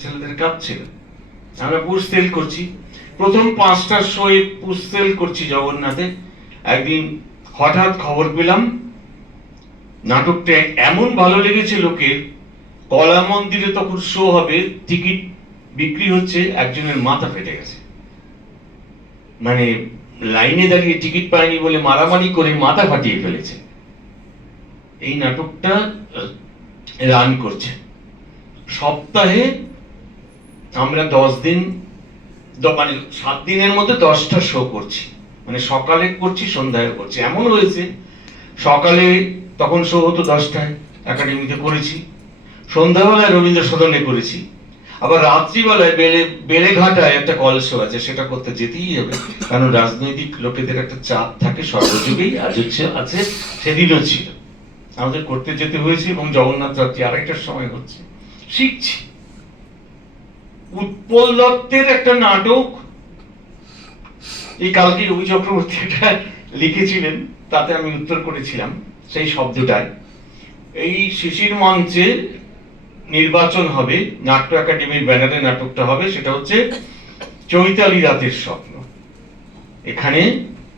ছেলেদের কাজ ছিল। আমরা পুশ সেল করছি, প্রথম 5টা শোয়ে পুশ সেল করছি জগন্নাথে। একদিন হঠাৎ খবর পেলাম নাটকটা এমন ভালো লেগেছে লোকের, কলা মন্দিরে তখন শো হবে, টিকিট বিক্রি হচ্ছে, একজনের মাথা ফেটে গেছে। মানে লাইনে দাঁড়িয়ে টিকিট পায়নি বলে মারামারি করে মাথা ফাটিয়ে ফেলেছে। এই নাটকটা রান করছে সপ্তাহে, আমরা 10 দিন, মানে 7 দিনের মধ্যে 10টা শো করছি। মানে সকালে করছি, সন্ধ্যায় করছি। এমন হয়েছে সকালে তখন শো হতো 10টায়, একাডেমিতে করেছি, সন্ধ্যাবেলায় রবীন্দ্র সদনে করেছি, আবার রাত্রিবেলায় বেলেঘাটায় একটা কল শো আছে, সেটা করতে যেতেই হবে, কারণ রাজনৈতিক লোকেদের একটা চাপ থাকে সর্বযুগেই, আজ আছে, সেদিনও ছিল, আমাদের করতে যেতে হয়েছে। এবং জগন্নাথ রাত্রি 2:30টার সময় হচ্ছে, শিখছি। উৎপল দত্তের একটা নাটক, এই কালকে রবি চক্রবর্তী এটা লিখেছিলেন, তাতে আমি উত্তর করেছিলাম সেই শব্দটায়। এই শিশির মঞ্চে নির্বাচন হবে, নাট্য একাডেমির ব্যানারে নাটকটা হবে, সেটা হচ্ছে চৈতালি রাতের স্বপ্ন। এখানে